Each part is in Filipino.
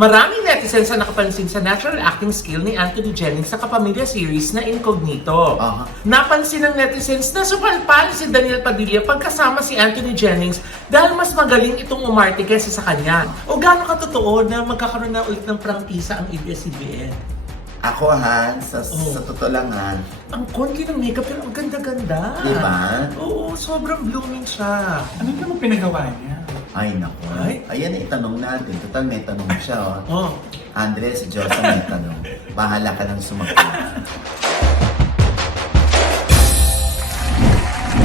Maraming netizens ang nakapansin sa natural acting skill ni Anthony Jennings sa Kapamilya series na Incognito. Napansin ng netizens na supalpal si Daniel Padilla pagkasama si Anthony Jennings dahil mas magaling itong umarte kaysa sa kanya. O gaano katotoo na magkakaroon na ulit ng prangkisa ang ABS-CBN? Ako sa totoo lang Ang konti ng makeup pero ang ganda-ganda. Diba? Oo, sobrang blooming siya. Ano naman pinagawa niya? Ay, naku. Ay. Ayan, itanong natin. Total, may tanong siya. Oh. Andres, Diyos ang may tanong. Bahala ka ng sumagot.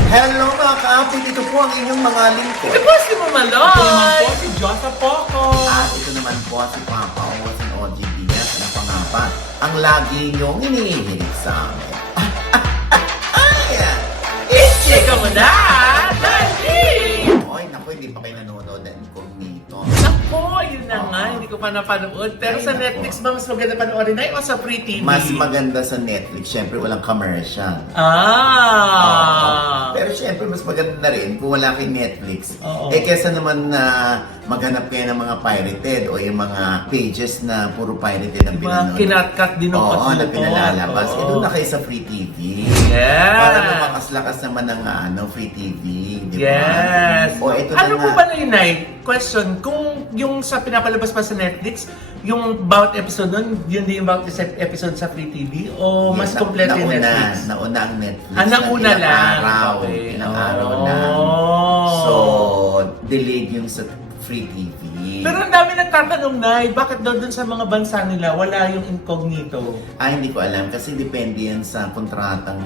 Hello mga ka-api! Dito po ang inyong mga lingkod. Ito po si Mama Ito naman Loy! po si Josa Poco. At ito naman po si Papa Owas and OG Diaz na pangapa ang lagi niyong inihilig sa amin. Ayan! Chika mo na! Dali! Oy, naku, hindi pa kayo nanonood ng Incognito. Ako, yun na nga, hindi ko pa napanood. Pero sa Netflix ba, mas maganda panoorin na o sa Free TV? Mas maganda sa Netflix, syempre walang commercial. Pero syempre, mas maganda na rin kung wala kay Netflix. Oo. Kesa naman na maghanap kayo ng mga pirated o yung mga pages na puro pirated ang Mga pinanood. kinat-cut din ang Oo, na pagluto. pinalalabas. Oo. Doon na kayo sa Free TV. Yes! Para lumakas-lakas naman ng Free TV. Di ba? Yes! O, ito Ano na po nga. ba na yun, Nay? Question, kung yung sa pinapalabas pa sa Netflix, yung bawat episode nun, yun din yung bawat episode sa Free TV? O mas Yes, kompleto yung Netflix? Nauna ang Netflix. Nauna Ilang lang. Araw, Okay. Ilang araw na. So, delayed yung sa Free TV. Pero ang dami nagtatanong, Nay, bakit daw dun sa mga bansa nila wala yung Incognito? Hindi ko alam kasi depende yan sa kontratang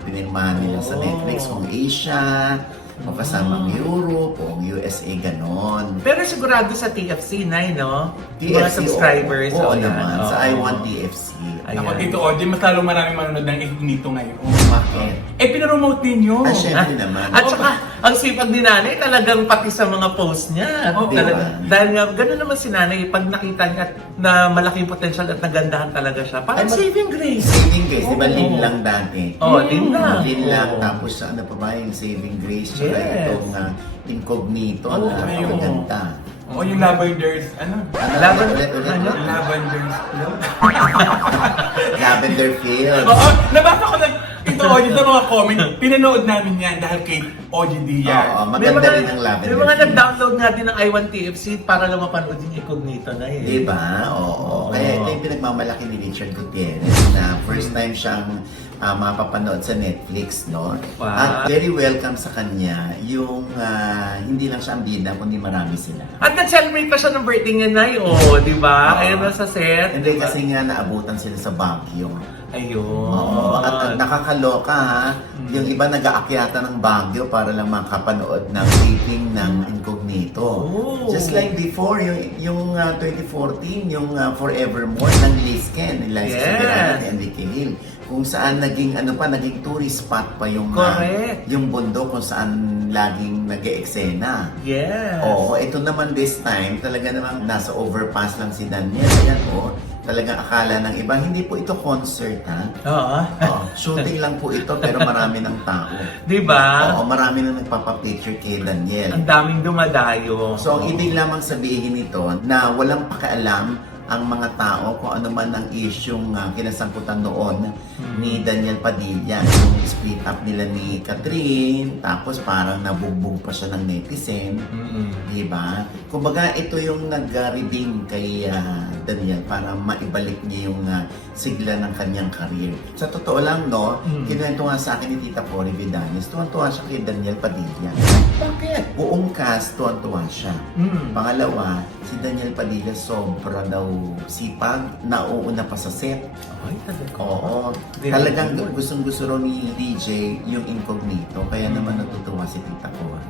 pinirmahan nila sa Netflix. Kung Asia, o kasama ang Europe, o ang USA, ganon. Pero sigurado sa TFC, Nay, no? Yung mga TFC, subscribers. Oo yan. naman. Sa Oo. I Want TFC. Ayan. Ako, Tito Oji, mas lalong maraming manonood ng Incognito ngayon. Bakit? Pinapromote ninyo. Syempre naman. At saka, ang sipag ni Nanay talagang pati sa mga post niya. Oo. Dahil nga, gano'n naman si Nanay, pag nakita niya na malaking potential at nagandahan talaga siya, parang saving grace. Saving Grace, di ba? Oo. Lin lang dati. Lin lang. Lin lang. Oo. Tapos ano pa ba yung Saving Grace? Tsaka Yes. itong Incognito. Oo, Napakaganda. Oo, yung Lavenders, Ulit. Lavenders. Lavender Field. Oo, nabasa ko lang Tito Oji sa mga comment. Pinanood namin yan dahil kay Oji Diaz. Oo, maganda rin ang Lavender May mga Field. nag-download nga din ng I1TFC para lang mapanood yung Incognito na eh. Diba? Oo. Kaya ito yung pinagmamalaki ni Richard Gutierrez na first time siyang mapapanood sa Netflix, no? Wow. At very welcome sa kanya yung hindi lang siya ang bida, kundi marami sila. At nag-celebrate pa siya ng birthday niya, Nay, di ba? Ayun na sa set. Hindi kasi nga naabutan sila sa Baguio. Ayun. Oo. At nakakaloka yung iba nag-aakyata ng Baguio para lang makapanood ng taping ng Incognito. Oh. Just like before, yung 2014, yung Forevermore ng Lisken, nila Yes. sa Verano ni Enrique Hill. Kung saan naging naging tourist spot pa yung Correct. yung bundok kung saan laging nag-eksena. Yes. Oo, ito naman this time, talaga namang nasa overpass lang si Daniel. Ayan talagang akala ng iba, hindi po ito concert Oo. shooting lang po ito pero marami ng tao. Di ba? Oo, marami na nagpapapicture kay Daniel. Ang daming dumadayo. So, ang ibig lamang sabihin nito na walang pakialam ang mga tao kung ano man ang isyong kinasangkutan noon ni Daniel Padilla. Yung split up nila ni Catherine, tapos parang nabugbog pa siya ng netizen. Diba? Kumbaga, ito yung nag-redeem kay Daniel para maibalik niya yung sigla ng kanyang career. Sa totoo lang, no, kinuwento nga sa akin ni Tita Cory Vidanes, tuwan-tuwa siya kay Daniel Padilla. Bakit? Buong cast, tuwan-tuwa siya. Pangalawa, si Daniel Padilla sobra daw sipag, nauuna pa sa set. Ay, talaga. Oo. Very Talagang good. gustong-gusto raw ni DJ yung Incognito, kaya naman natutuwa si Tita Cory.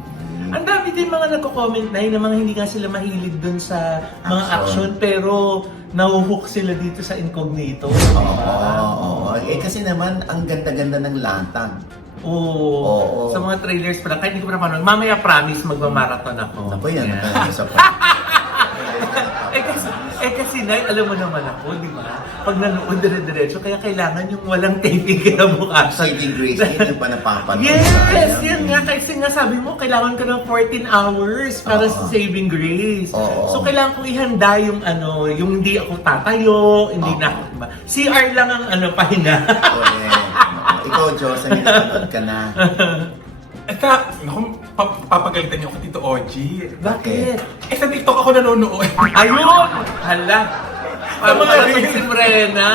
Ang dami din mga nagko-comment na mga hindi nga sila mahilig dun sa mga Action. action, pero nahuhook sila dito sa Incognito. Oo. Kasi naman, ang ganda-ganda ng latag. Oo. Oo. Sa mga trailers pa lang, kahit hindi ko pa napanood. Mamaya promise magmamarathon ako. Ako yan, Yeah. nakalimutan pa. Eh, kasi, Eh kasi Nay, alam mo naman ako, di ba? Pag nanood dire-diretso, kaya kailangan yung walang taping kinabukasan. Saving Grace, yun yung pa napapanood. Yes! Yan nga, kasi nga sabi mo, kailangan ka ng 14 hours para Oo. sa Saving Grace. Oo. So, kailangan kong ihanda yung yung hindi ako tatayo, hindi Oo. na ako, diba? CR lang ang pahinga. Correct. Ikaw, Diyos, ang napanood ka na. Naku, papagalitan niyo ako, Tito Ogie. Bakit? Eh, sa TikTok ako nanonood. Ayun! Hala! Sa mga Parang reels. si Brenna.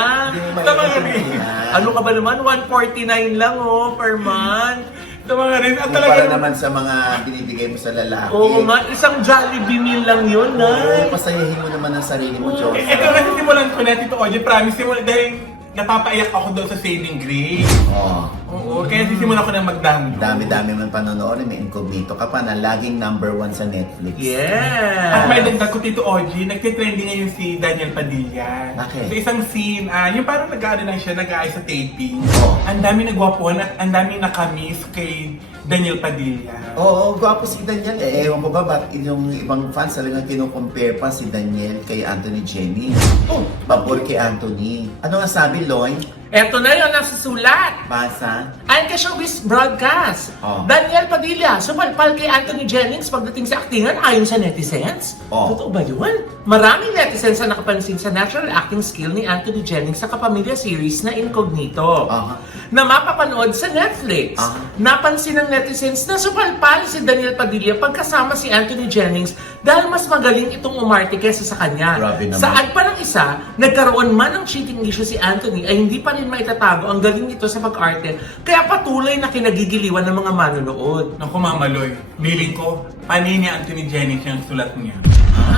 Sa mga reels. Ano ka ba naman? 149 lang per month. Sa mga rin, at Para talagang... naman sa mga binibigay mo sa lalaki. Oo nga, isang Jollibee meal lang yun, Oo, Nay. pasayahin mo naman ang sarili mo, Diyos. Ito kasi simulan ko na, Tito Ogie, promise, simulan dahil napapaiyak ako doon sa Saving Grace. Oo. Oo, kaya sisimulan ko na mag-download. Dami-dami man panonood, may incognito ka pa na laging #1 sa Netflix. At Yeah. may dagdag ko, Tito Ogie, nagtitrending ngayon si Daniel Padilla. Bakit? Sa isang scene, yung parang nag-ano lang siya, nag-aayos sa taping. Oo. Ang dami nagwapuan at ang dami nakamiss kay Daniel Padilla. Oo, gwapo si Daniel. Ewan ko ba ba't yung ibang fans talagang kinukompare pa si Daniel kay Anthony Jennings. Oh, pabor kay Anthony. Ano nga sabi, Loy? Eto na yun, nasa sulat. Basa? Ayon kay Showbiz Broadcast, Oh. Daniel Padilla, sumalpal kay Anthony Jennings pagdating sa aktingan ayon sa netizens. Oh. Totoo ba yun? Maraming netizens ang nakapansin sa natural acting skill ni Anthony Jennings sa Kapamilya series na Incognito Aha. na mapapanood sa Netflix. Aha. Napansin ng netizens na supalpal si Daniel Padilla pagkasama si Anthony Jennings dahil mas magaling itong umarte kesa sa kanya. Grabe naman. Saan pa ng isa, nagkaroon man ng cheating issue si Anthony ay hindi pa rin maitatago ang galing nito sa pag-arte kaya patuloy na kinagigiliwan ng mga manonood. Naku, Mama Loy, feeling ko, panini Anthony Jennings yung sulat niya.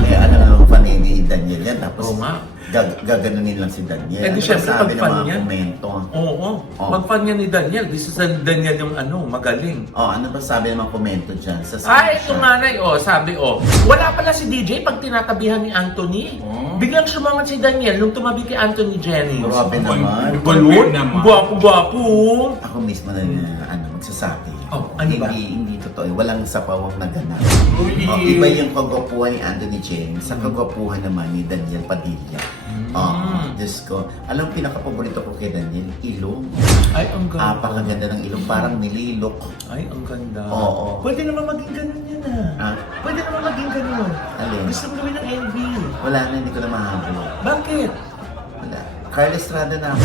Eh, alam naman fan ni Daniel yan. Tapos, Oo nga. gaganunin lang si Daniel. Eh, di Ano ba syempre, sabi ng pag-fan mga niya. komento? Oo, Oh. mag-fan niya ni Daniel. This is Daniel yung magaling. Oh, ano ba sabi ng mga komento dyan? Sa Ito nga na, sabi, wala pala si DJ pag tinatabihan ni Anthony. Oh. Biglang sumangat si Daniel nung tumabi kay Anthony Jennings. Grabe naman. Balon naman. Gwapo-gwapo. Ako mismo na magsasabi. Oh, ano ba? Hindi totoo. Walang sapawang naganap. Uy. Oh, iba yung kagwapuhan ni Anthony James sa kagwapuhan naman ni Daniel Padilla. Diyos ko. Alam, pinaka-paborito ko kay Daniel, ilong. Ay, ang ganda. Apakaganda ng ilong, parang nililok. Ay, ang ganda. Oo. Pwede naman maging ganun yan Ah, Pwede naman maging ganun. Alin? Gusto mo gawin ng MV. wala na, hindi ko na mahabol. Bakit? Wala. Carl Estrada na ako.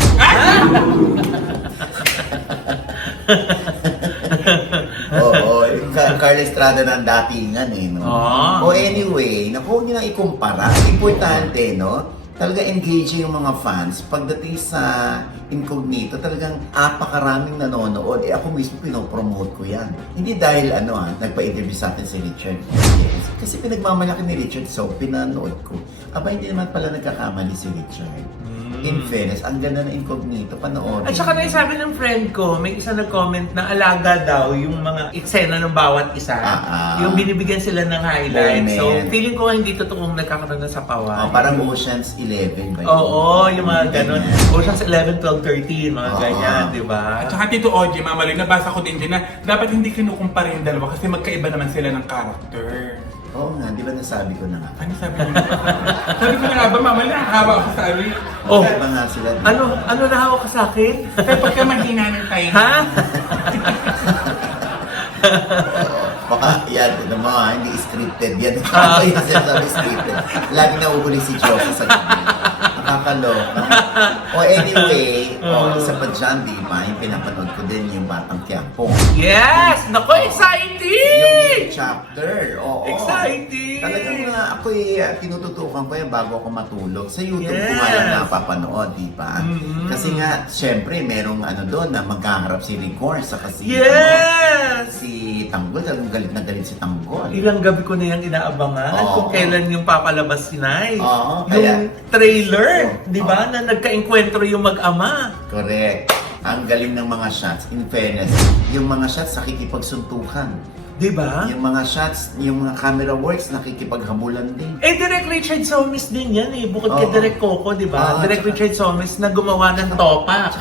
Oo, Carl Estrada na ang datingan no? Ah. O anyway, naku, huwag nyo na ikumpara. Importante, no? Talaga engaging yung mga fans. Pagdating sa Incognito, talagang apakaraming nanonood. Ako mismo pinopromote ko yan. Hindi dahil nagpa-interview sa atin si Richard. Yes. Kasi pinagmamalaki ni Richard, so pinanood ko. Aba, hindi naman pala nagkakamali si Richard. In fairness, ang ganda ng Incognito, panoorin. At saka naisabi ng friend ko, may isa nag-comment na alaga daw yung mga eksena ng bawat isa. Yung binibigyan sila ng highlights. So, Moment. feeling ko hindi totoong nagkakaroon ng sapawan. Parang Ocean's 11 ba yun? Oo, yung mga ganun. Ganyan. Ocean's 11, 12, 13, mga Oo. ganyan, di ba? At saka Tito Ogie, Mama Loy, nabasa ko din dyan na dapat hindi kinukumpara yung dalawa kasi magkaiba naman sila ng character. Oo nga, di ba nasabi ko na nga? Ano sabi niyo? Sabi ko na nga ba, Mama Loy, nakahawa ako sa ari. Oh, Di ba nga sila? ano nahawak ka sa akin? Kaya pagka mahina ng tayo. Ha? Baka yan, hindi scripted yan. Kaya sinasabi scripted. Lagi nahuhuli si Josie sa gabi. Nakakaloka. Anyway, isa pa dyan, di ba? Yung pinapanood ko din yung Batang Quiapo. Yes! Naku, Yung exciting! chapter. Oo. Exciting! Talagang ako'y tinututukan ko yan bago ako matulog. Sa YouTube ko Yes. nga lang napapanood, di ba? Mhm. Kasi nga, syempre, merong doon na magkaharap si Rigor sa kasi Yes! si Tanggol. Talagang galit na galit si Tanggol. Ilang gabi ko na yung inaabangan Oo. kung kailan yung papalabas si Nay. Oo, yung kaya- trailer, Oo. di ba? Na nagka-enkwentro yung mag-ama. Correct. Ang galing ng mga shots. In fairness, yung mga shots nakikipagsuntukan. Di ba? Yung mga shots, yung mga camera works nakikipaghabulan din. Eh, Direk Richard Somis din yan eh. Bukod kay Oo. Direk Coco, di ba? Oo, Direk tsaka- Richard Somis na gumawa ng topa.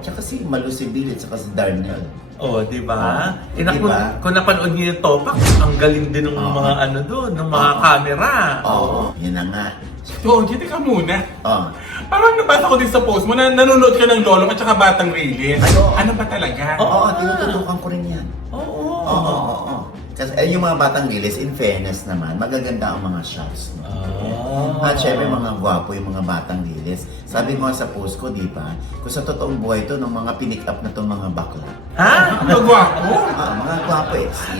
Tsaka si Malu Sibil at tsaka si Darnell. Oh, di ba? Oo. Eh, Di ba? kung napanood niyo yung topa, ang galing din ng Oo. mga doon, ng mga Oo. camera. Oo, yun na nga. So, OG, teka muna. Oh. Parang nabasa ko din sa post mo na nanonood ka ng Lolong at saka Batang Reyes. Ay, oo. Ano ba talaga? Oo, tinututukan ko rin yan. Oo. Oo. Kasi yung mga batang lilis, in fairness naman, magaganda ang mga shots. No? At syempre, mga gwapo yung mga batang lilis. Sabi ko nga sa post ko, di ba? Kung sa totoong buhay to, ng mga pinick up na itong mga bakla. Ha? Ang gwapo. Mga gwapo eh. Si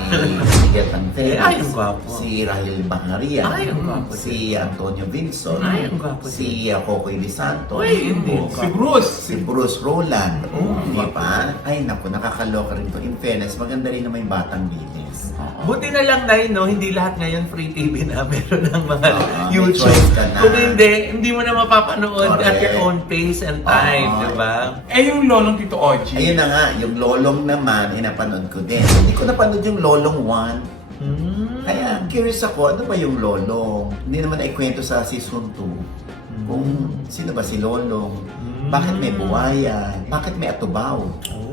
Miguel Tanteres. Ay, ang gwapo. Si Rahel Bacaria. Ay, ang gwapo. Si Antonio Vinson. Ay, ang gwapo. Si Cocoy De Santos. Uy, hindi. Si Bruce. Si Bruce Roland. Di ba? Ay, naku, nakakaloka rin to. In fairness, maganda rin naman yung batang lilis. Buti na lang dahil no, hindi lahat ngayon free TV na meron ng mga may YouTube. choice ka na. Kung hindi mo na mapapanood at Correct. your own pace and time, Oo. di ba? Eh, yung Lolong Tito OG. Ayun na nga, yung Lolong naman, napanood ko din. Hindi ko napanood yung Lolong 1. Kaya curious ako, ano ba yung Lolong? Hindi naman naikwento sa season 2. Kung sino ba si Lolong? Bakit may buwaya? Bakit may atubaw?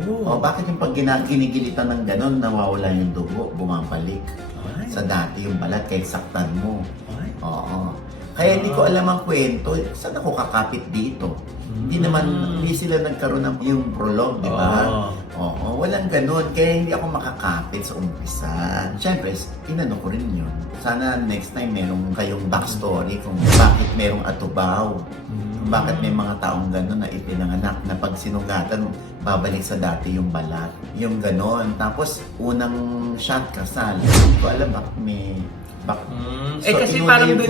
O bakit yung pag ginigilitan ng ganon, nawawala yung dugo, bumabalik Ay. sa dati yung balat kahit saktan mo? Ay. Oo. Kaya hindi ko alam ang kwento. Saan ako kakapit dito? Hindi sila nagkaroon ng yung prologue, di ba? Oo, walang ganun. Kaya hindi ako makakapit sa umpisa. Siyempre, inano ko rin yun. Sana next time merong kayong backstory kung bakit merong atubaw. Kung bakit may mga taong gano'n na ipinanganak na pag sinugatan, babalik sa dati yung balat. Yung gano'n. Tapos, unang shot kasal. Hindi ko alam bakit may... Eh kasi inuna parang yung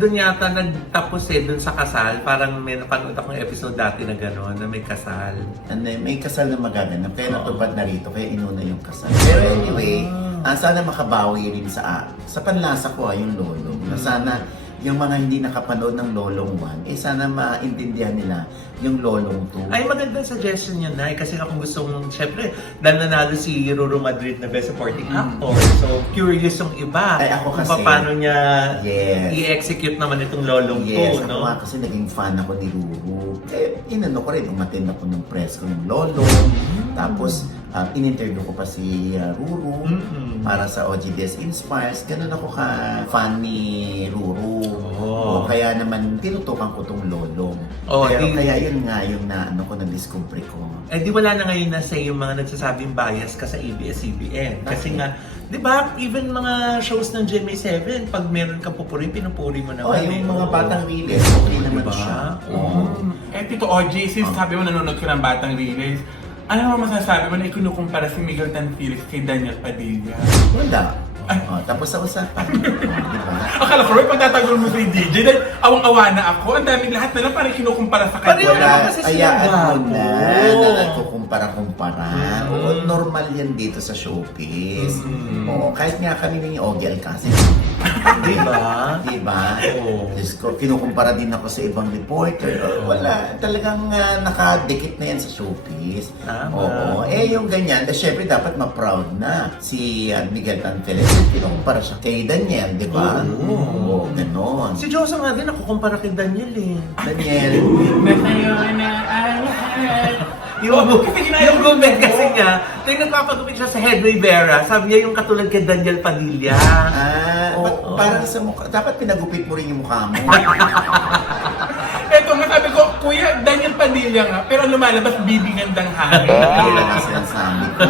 dun yata nagtapos dun sa kasal. Parang may napanood akong episode dati na gano'n, na may kasal. And then, may kasal na magaganap. Kaya natupad na rito, kaya inuna yung kasal. Pero anyway, sana makabawi rin sa panlasa ko yung Lolong. Na sana yung mga hindi nakapanood ng Lolong 1, sana maintindihan nila yung Lolong 2. Ay, magandang suggestion yun, Nay. Kasi kung gusto mong, syempre, dahil nanalo si Ruru Madrid na Best Supporting Actor. So, curious yung iba. Ay, ako kung kasi- paano niya Yes. i-execute naman itong Lolong 2, Yes, ako no? nga kasi naging fan ako ni Ruru. Kaya inano ko rin, umattend ako ng press ko ng Lolong. Tapos, in-interview ko pa si Ruru para sa OGDS Inspires. Ganun ako ka-fan ni Ruru. Oh. Kaya naman, tinutukan ko tong Lolong. Oh, Pero di- kaya yun nga yung na-discover ko. Eh di wala na ngayon na say yung mga nagsasabing bias ka sa ABS-CBN. Kasi Bakit? nga, di ba, even mga shows ng GMA7, pag meron kang pupuri, pinupuri mo naman. Yung mga Oo. batang riles, okay naman Diba? siya. Oo. Eh, Tito OG, since sabi mo nanonood ka ng Batang Reyes, ano naman masasabi mo na ikinukumpara si Miguel Tan Felix kay Daniel Padilla? Wala. Tapos sa usapan. Di ba? Akala ko rin pagtatagol mo si DJ dahil awang-awa na ako. Ang daming lahat na lang parang kinukumpara sa Pareho kanya. naman Wala, kasi sila ayaan mo gwapo. na nagkukumpara-kumpara. Oo, normal yan dito sa showbiz. Oo, kahit nga kami ni Ogie Alcacid. Di ba? Diba? Oo. Diyos ko, kinukumpara din ako sa ibang reporter. Wala, talagang nakadikit na yan sa showbiz. Tama. Oo, yung ganyan, syempre dapat ma-proud na si Miguel Tanteres. Kinukumpara siya kay Daniel, di ba? Oo, ganon. Si Josa nga din, nakukumpara kay Daniel eh. Daniel, Yung gumit kasi niya, yung nagpapagupit siya sa Head Rivera, sabi niya yung katulad kay Daniel Padilla. ba't parang sa mukha, dapat pinagupit mo rin yung mukha mo. Eto nga sabi ko, Kuya, Daniel Padilla nga, pero lumalabas bibingandang hangin. Kailan ang sinasabi ko.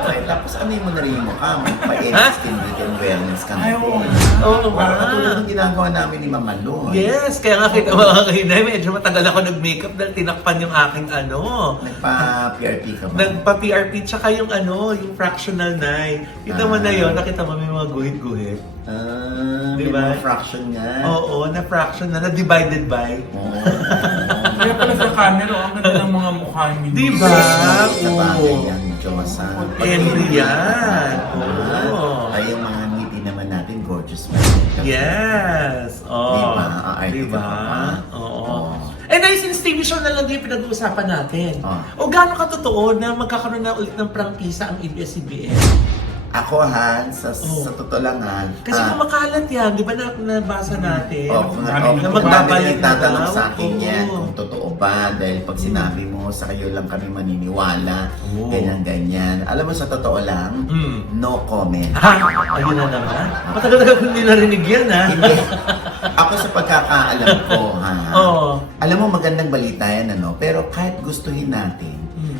Okay, tapos ano mo na rin yung mukha mo, pa-edit skin beauty and wellness Ay, oo. campaign. Oo Parang nga. katulad ng ginagawa namin ni Mama Loy. Yes, kaya nga kita mga kainay, medyo matagal ako nag-makeup dahil tinakpan yung aking Nagpa-PRP ka ba? nagpa-PRP, tsaka yung yung fractional nine. Kita mo na yun, nakita mo may mga guhit-guhit. May Diba? mga fraction nga. Oo, na fractional, na divided by. Oo. Kaya pala sa camera, ang ganda ng mga mukha niyo. Diba? Sa bagay Oo. yan, Diyosa. Henry yan. Oo. Ay, yung mga ngiti naman natin, gorgeous man. Yes. Oh. Diba? Arte Diba? ka pa. Oo. And ay, since TV show na lang din yung pinag-uusapan natin. Ah. O gaano katotoo na magkakaroon na ulit ng prangkisa ang ABS-CBN? Ako sa totoo lang Kasi kumakalat yan, di ba nabasa natin? kung Marami na magbabalik tatanong daw. sa akin Oo. yan kung totoo ba dahil pag sinabi mo sa kayo lang kami maniniwala, Oo. ganyan. Alam mo sa totoo lang, no comment. Ha? Ayun na naman. Matagal-tagal ko hindi narinig yan, ha? Hindi. Ako sa pagkakaalam ko, Oo. alam mo magandang balita yan, ano? Pero kahit gustuhin natin,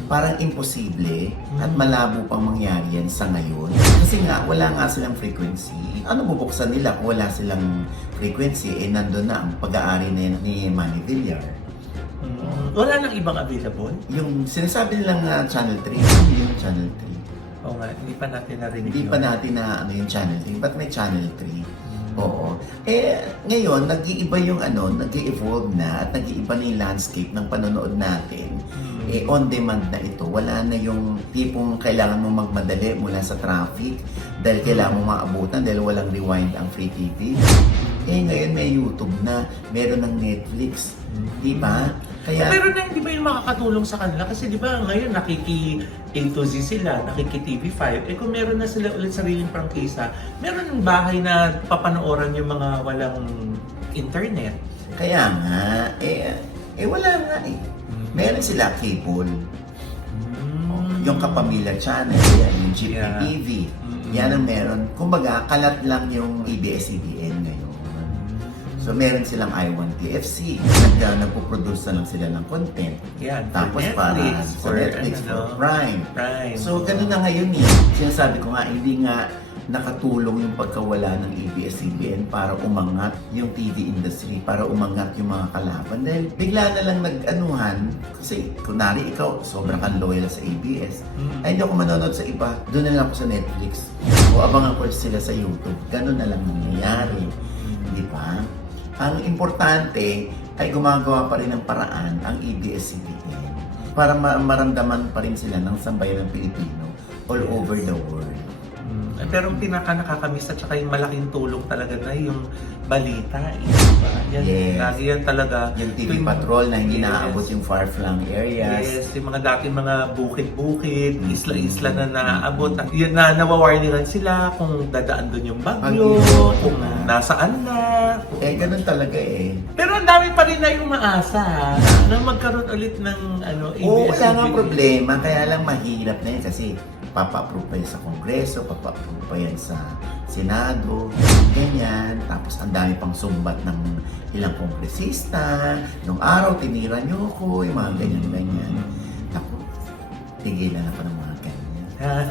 parang imposible at malabo pang mangyari yan sa ngayon. Kasi nga, wala nga silang frequency. Ano bubuksan nila kung wala silang frequency? Nandun na ang pag-aari na yun ni Manny Villar. Wala nang ibang available? Yung sinasabi nilang Channel 3, ano yung Channel 3? Oo nga, hindi pa natin narinig Hindi yun. pa natin na ano yung Channel 3. Ba't may Channel 3? Oo. Ngayon, nag-iiba yung nag-i-evolve na at nag-iiba na yung landscape ng panonood natin. On demand na ito. Wala na yung tipong kailangan mo magmadali mula sa traffic dahil kailangan mo maabutan dahil walang rewind ang free TV. Ngayon may YouTube na, meron ng Netflix. Di ba? Kaya, Pero na hindi ba yung makakatulong sa kanila? Kasi di ba ngayon nakiki A to Z sila, nakiki TV5. Kung meron na sila ulit sariling prangkisa, meron ng bahay na papanooran yung mga walang internet. kaya nga, wala nga eh. Meron sila cable. Yung Kapamilya Channel, yan, yung GPTV. Yan ang meron. Kumbaga, kalat lang yung ABS-CBN ngayon. So, meron silang I1TFC. Nagpo-produce na lang sila ng content. Yan, Tapos for para Netflix, sa Netflix, for Prime. Prime. So, ganun na ngayon eh. Sinasabi ko nga, hindi nga nakatulong yung pagkawala ng ABS-CBN para umangat yung TV industry, para umangat yung mga kalaban. Dahil bigla na lang nag-anuhan, kasi kunwari ikaw, sobrang kang loyal sa ABS. Ay, hindi ako manonood sa iba, doon na lang ako sa Netflix. O abangan ko sila sa YouTube. Ganun na lang nangyayari. Di ba? Ang importante ay gumagawa pa rin ng paraan ang ABS-CBN para maramdaman pa rin sila ng sambayan ng Pilipino all over the world. Pero ang pinaka-nakakamiss at saka yung malaking tulong talaga na yung balita. Diba? Yan, Yes. lagi yan talaga. Yung TV Patrol na hindi naaabot yung far-flung areas. Yes, yung mga dating mga bukid-bukid, isla-isla na naaabot. Yun na nawawarningan sila kung dadaan doon yung bagyo, kung nasaan na. Ganun talaga eh. Pero ang dami pa rin na yung maasa na magkaroon ulit ng Oo, wala ABS-CBN. nga problema. Kaya lang mahirap na yun kasi papa-approve pa yan sa Kongreso, papa-approve pa yan sa Senado, ganyan. Tapos ang dami pang sumbat ng ilang kongresista. Nung araw, tinira niyo ko, yung mga ganyan-ganyan. Naku, tigilan ako ng mga ganyan.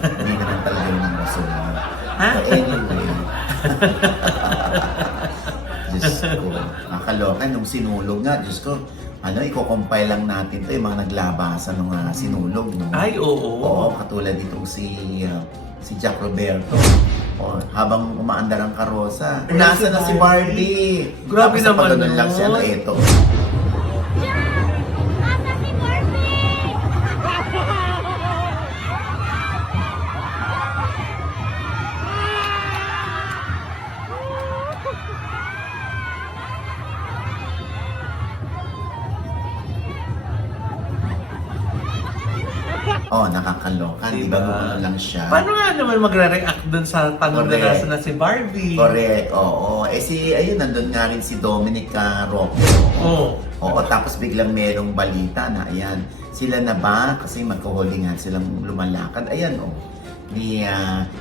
Hindi naman talaga yung mga rason. But anyway, Diyos ko, nakakaloka. Nung sinulog nga, Diyos ko, i-compile lang natin ito, yung mga naglabasan ng sinulog. No? Ay, oo. Oo, katulad itong si Jack Roberto. Habang umaandar ang karosa, nasa na si Barbie. Grabe Tapos naman napagano'n lang siya, nun. eto. Nakakaloka. Di ba gumano lang siya? Paano nga naman magre-react dun sa tanong na Correct. nasa na si Barbie? Correct, oo. Ayun, nandun nga rin si Dominic Roque. Oo. Oo, tapos biglang merong balita na, ayan, sila na ba? Kasi magkaholingan silang lumalakad. Ayan, ni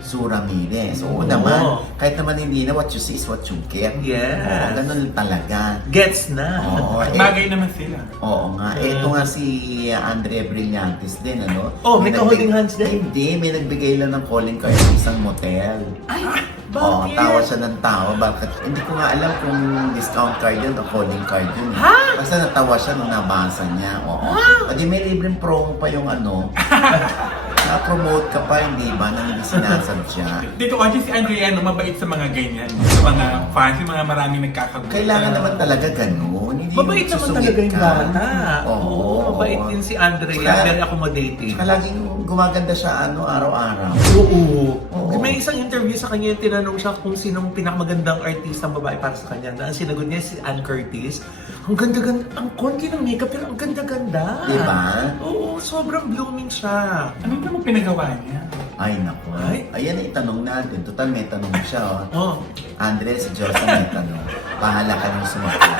Sue Ramirez. Oo naman. Kahit naman hindi na, what you see is what you get. Yes. Oo, ganun talaga. Gets na. Oo, Bagay naman sila. Oo nga. Ito nga si Andrea Brillantes din, ano? Oh, may ka-holding hands din? Hindi, may nagbigay lang ng calling card sa isang motel. Ay, Oo, bakit? tawa siya ng tawa. Bakit? Hindi ko nga alam kung discount card yun o calling card yun. Ha? Basta natawa siya nung nabasa niya. Oo. At may libreng promo pa yung na-promote ka pa, hindi ba, nang hindi sinasadya. Dito kasi si Andrea, mabait sa mga ganyan. Sa mga fans, yung mga maraming nagkakagulat. Kailangan naman talaga ganun. Hindi Mabait naman susungit talaga yung ka. bata. Oo, mabait din si Andrea. Tsaka- Very accommodating. Tsaka laging gumaganda siya araw-araw. Oo. Oo. May isang interview sa kanya, tinanong siya kung sinong pinakamagandang artistang babae para sa kanya. Na ang sinagot niya si Ann Curtis. Ang ganda-ganda, ang konti ng makeup pero ang ganda-ganda. Diba? Oo, sobrang blooming siya. Ano ba pinagawa niya? Ay, naku. Ay. Ayan ang itanong natin. Total, may tanong siya. Oh. Andres, Diyos ang may tanong. Bahala ka nang sumagot.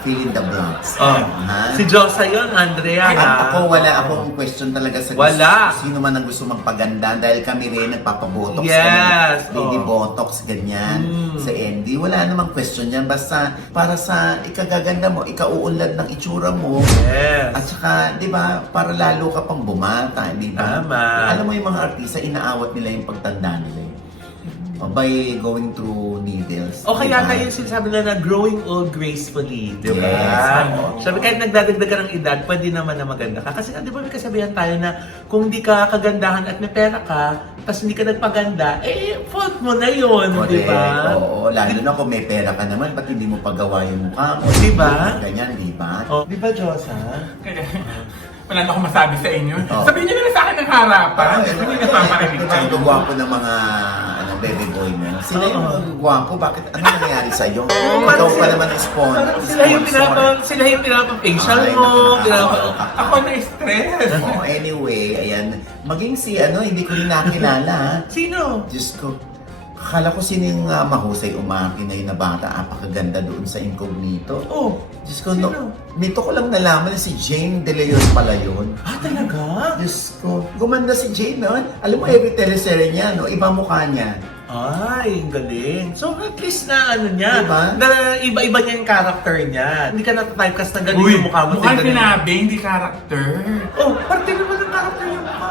Fill in the blanks. Oh. Ha? Si Josa yun, Andrea. At ha? ako, wala akong question talaga sa Wala. sino man ang gusto magpaganda dahil kami rin nagpapabotox Yes. kami. Baby Oh. botox, ganyan. Sa Andy, wala namang question yan. Basta para sa ikagaganda mo, ikauunlad ng itsura mo. Yes. At saka, di ba, para lalo ka pang bumata, di ba? Tama. Alam mo yung mga artista, inaawat nila yung pagtanda nila. By going through needles. O kaya di ba? kayo sinasabi na growing old gracefully, di ba? Yes, oo. Sabi kahit nagdadagdag ka ng edad, pwede naman na maganda ka. Kasi di ba may kasabihan tayo na kung di ka kagandahan at may pera ka, tapos hindi ka nagpaganda, eh fault mo na yun, di Correct. ba? Oo, lalo na kung may pera ka naman, ba't hindi mo pagawa yung mukha mo? Di ba? Ganyan, di ba? Oh, di ba, Josa? Kaya, wala na akong masabi sa inyo. Oh. Sabihin niyo na sa akin ng harapan. Hindi napaparinig Diba, kayo. ang gwapo ng mga baby boy mo. Sila Oo. yung gwapo, bakit ano nangyari sa'yo? Oo, Ikaw parang pa naman ang Parang sila yung pinapa-facial Ay, mo. nakakatawa. Ako na-stress. Oh, anyway, ayan. Maging si hindi ko rin nakilala. Ha? Sino? Diyos ko. Akala ko sino yung mahusay umakinay na bata, apakaganda doon sa Incognito. Oh, Diyos ko, sino? nito ko lang nalaman na si Jane De Leon pala yun. Ah, talaga? Diyos ko, gumanda si Jane, no? Alam mo, every teleserye niya, no? Iba mukha niya. Ay, ang galing. So, at least na ano niya, Diba? na iba-iba niya yung character niya. Hindi ka na-typecast na ganun Uy, yung mukha mo. mukhang ganun. sinabi, hindi character. Oh, parte naman ng character yung mukha.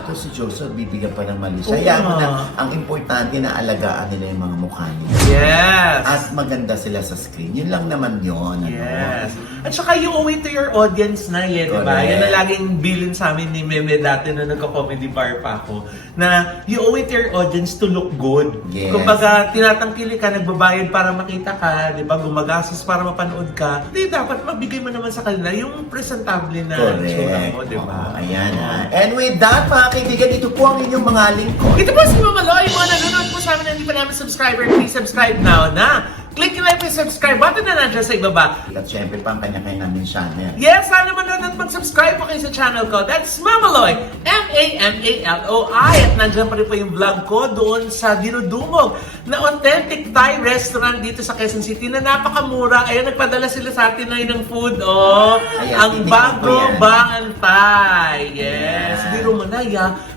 Ito si Joseph, bibigyan pa ng mali siya. Oo Hayaan mo nga. na, ang importante na alagaan nila yung mga mukha nila. Yes. At maganda sila sa screen. Yun lang naman yun. Yes. At saka you owe it to your audience na di ba? Correct. Yan ang laging bilin sa amin ni Meme dati na nagka-comedy bar pa ako. Na you owe it to your audience to look good. Yes. Kumbaga, tinatangkili ka, nagbabayad para makita ka, di ba? Gumagastos para mapanood ka. Di dapat mabigay mo naman sa kanila yung presentable na itsura Correct. mo, di ba? Oo, ayan. And with that, mga kaibigan, ito po ang inyong mga lingkod. Ito po si Mama Loy, mga nanonood po sa amin na hindi pa namin subscriber, please subscribe now na. Click nyo lang yung subscribe button na nandiyan sa ibaba. At syempre pa ang kanya-kanya namin channel. Yes, sana manood at mag-subscribe po kayo sa channel ko. That's Mamaloy, M-A-M-A-L-O-I. At nandiyan pa rin po yung vlog ko doon sa Dinudumog na authentic Thai restaurant dito sa Quezon City na napakamura. Ayan, nagpadala sila sa atin na ng food. Oh, Ayan, ang titikman ko bago yan. bangan Thai. Yes, Ayan. biro mo na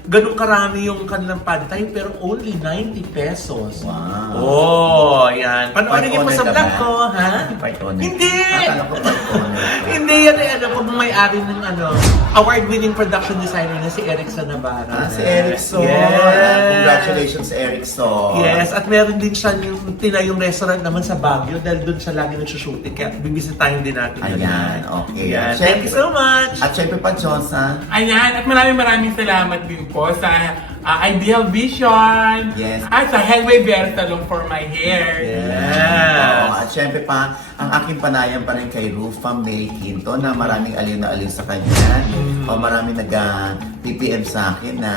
ganun karami yung kanilang pad Thai pero only 90 pesos. Wow. Oh, ayan. Panoorin niyo po Part sa owner vlog ka ba? ko, ha? Part owner. Hindi! Akala ko part owner ka. Hindi yan eh, pag may-ari ng award-winning production designer na si Erickson Navarro. Si Erickson. Yes. Congratulations, Erickson. Yes, at meron din siya yung tinayong restaurant naman sa Baguio dahil doon siya lagi nagsushooting. Kaya bibisitahin din natin yun. Ayan, okay. Ayan. Syempre- Thank you so much! At syempre pa, Josa. Ayan, at maraming salamat din po sa Ideal Vision. Yes. At sa Hellway Bear Salon for my hair. Yes! At syempre pa, ang aking panayam pa rin kay Rufa May Quinto na maraming aliw na aliw sa kanya. O maraming nag-PPM sa akin na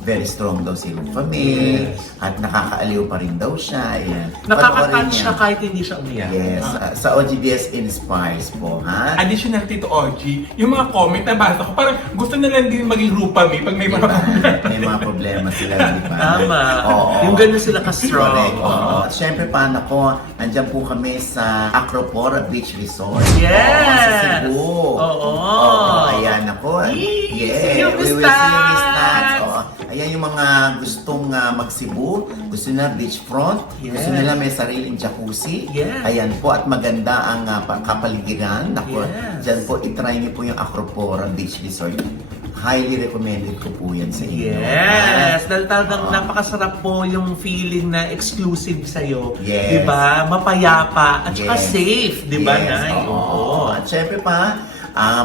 very strong daw si Rufa May. At nakakaaliw pa rin daw siya. Ayan. Panoorin Nakaka-touch niya. siya kahit hindi siya umiyak. Yes, sa OGBS Inspires po, ha? Additional Tito OG, yung mga comment na basa ko, parang gusto na lang din maging Rupa Me pag may mga Diba? May mga problema sila, di ba? Tama. Oo. Yung ganun sila ka-strong. Correct. Oo. Oo. At syempre pa, nako, andyan po kami sa Acropora Beach Resort. Yes! Oo, sa Cebu. Oo. Ayan, nako. Yee! Yeah, See you, we will Miss see you, Miss Tats! Tats. Oo. Ayan yung mga gustong mag-Cebu, gusto nila beachfront, Yes. gusto nila may sariling jacuzzi. Yes. Ayan po, at maganda ang kapaligiran. Nako, Yes. dyan po, itry niyo po yung Acropora Beach Resort. Highly recommended ko po yan sa inyo. Yes! Dahil talagang Oo. napakasarap po yung feeling na exclusive sa'yo. Yes. Diba? Mapayapa at saka Yes. safe. Diba, Yes, Nay? oo. At syempre pa,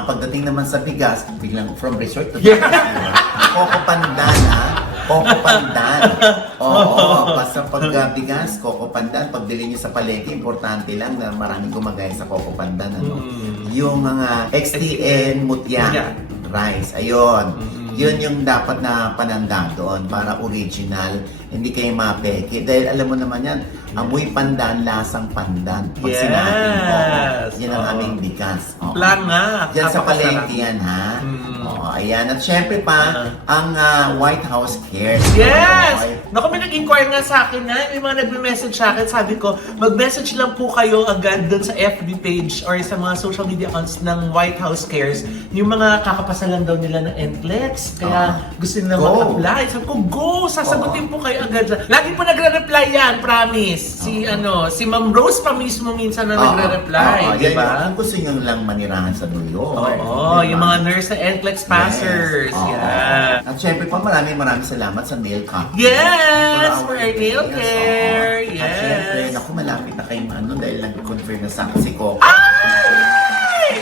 pagdating naman sa bigas, biglang from resort to Yeah. Coco Pandan, ha? Coco Pandan. Oo, basta pag bigas, Coco Pandan, pagbili niyo sa palengke, importante lang na maraming gumagaya sa Coco Pandan. Ano? Yung mga XTN Mutya Mutya. rice, ayun. Yun yung dapat na pananda doon para original, hindi kayo mapeke. Dahil alam mo naman yan, amoy pandan, lasang pandan. Pag Yes. sinabi mo, yan ang Oo. aming bigas. Oo. Plan nga. Diyan sa Napakasarap. palengke yan, ha? Mm. Oo. Oo, ayan. At syempre pa, ang White House Cares. Yes! Okay. Naku, may nag-inquire nga sa akin na, may mga nagme-message sa akin, sabi ko, mag-message lang po kayo agad dun sa FB page or sa mga social media accounts ng White House Cares, yung mga kakapasalan daw nila ng NCLEX, kaya gusto nila Go. mag-apply. Sabi ko, go! Sasagutin po kayo agad. Lagi po nagre-reply yan, promise. Si Ma'am Rose pa mismo minsan na nagre-reply, di ba? Kung gusto nyo lang manirahan sa New York. Oo, di yung ba? mga nurse na NCLEX passers. Oo. Yeah. At syempre pa, maraming salamat sa nail copy. Yes! For our nail yes, care! oo. At syempre, Yes! naku, malapit na kayong dahil nag-confirm na saksi ko. Ay!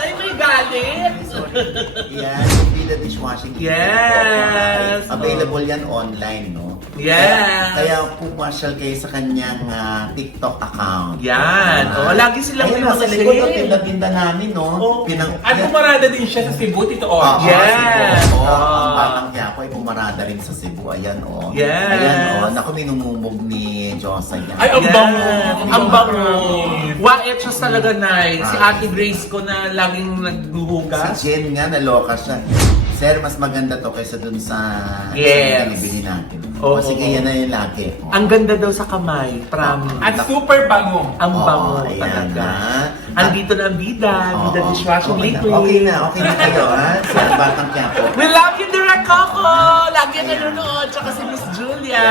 Ay, may galit! Yan, yung Vida Dishwashing. Yes! Available yan online, no? Yes! Kaya pumasyal kayo sa kanyang TikTok account. Yan! O, lagi silang may Ayun, mga nasa likod ng sale. tinda-tinda namin, no? Oo. At pumarada din siya sa Cebu, Tito Ogie. Yes! Cebu. Ah. Ang Batang Quiapo ay pumarada rin sa Cebu. Ayan, oh. Yes. Ayan, oh. Naku, minumumog ni Diyosa yan. Ay, ang Yes. bango! Ang bango! Wa-etchos talaga, Nay. Si Ate Grace ko na laging Si naghuhugas. Jen nga, naloka siya. Sir, mas maganda to kaysa dun sa Yes. isang binibili natin. Oo, O sige, oo. yan na yung lagi. Oh. Ang ganda daw sa kamay, promise. At super bango. Ang Oo, bango ayan talaga. na. Andito na ang Vida Oo, Dishwashing okay na. Liquid. Okay na kayo, ha? Sa Batang Quiapo. We love you, Direk Coco! Lagi nanonood, tsaka si Miss Julia.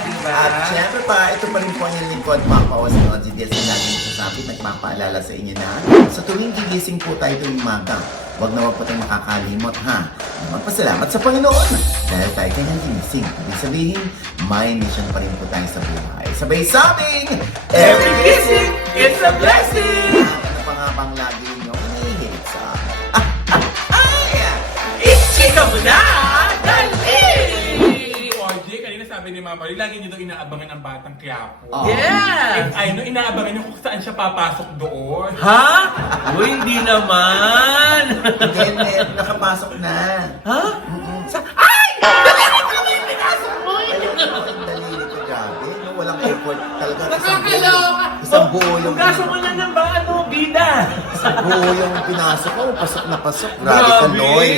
Diba? At syempre pa, ito pa rin po ang inyong lingkod, Papa Oz and Ogie Diaz na laging sasabi, nagpapaalala sa inyo na sa tuwing gigising po tayo tuwing umaga, huwag na huwag po tayong makakalimot, ha? Magpasalamat sa Panginoon dahil tayo kanyang ginising. Ibig sabihin, may mission pa rin po tayo sa buhay. Sabay sabing, Every kissing, it's a blessing! Ano pa nga bang lagi nyo hinihilig sa Ichika mo na! Dali! Ogie, kanina sabi ni Mama Lee, lagi niyo daw inaabangan ang Batang Quiapo. Oo. Yes! Ay, no, inaabangan niyo kung saan siya papasok doon. Ha? Uy, hindi naman! Hindi, nakapasok na. Ha? Ay! Daliri ko naman yung pinasok mo! Ang dalili ko, grabe. No, walang effort talaga. Nakakaloka! Isang buo yung... Gaso mo lang ng ba, ano, Bida? Isang buo yung pinasok ko. Pasok na pasok. Grabe ka, Loy.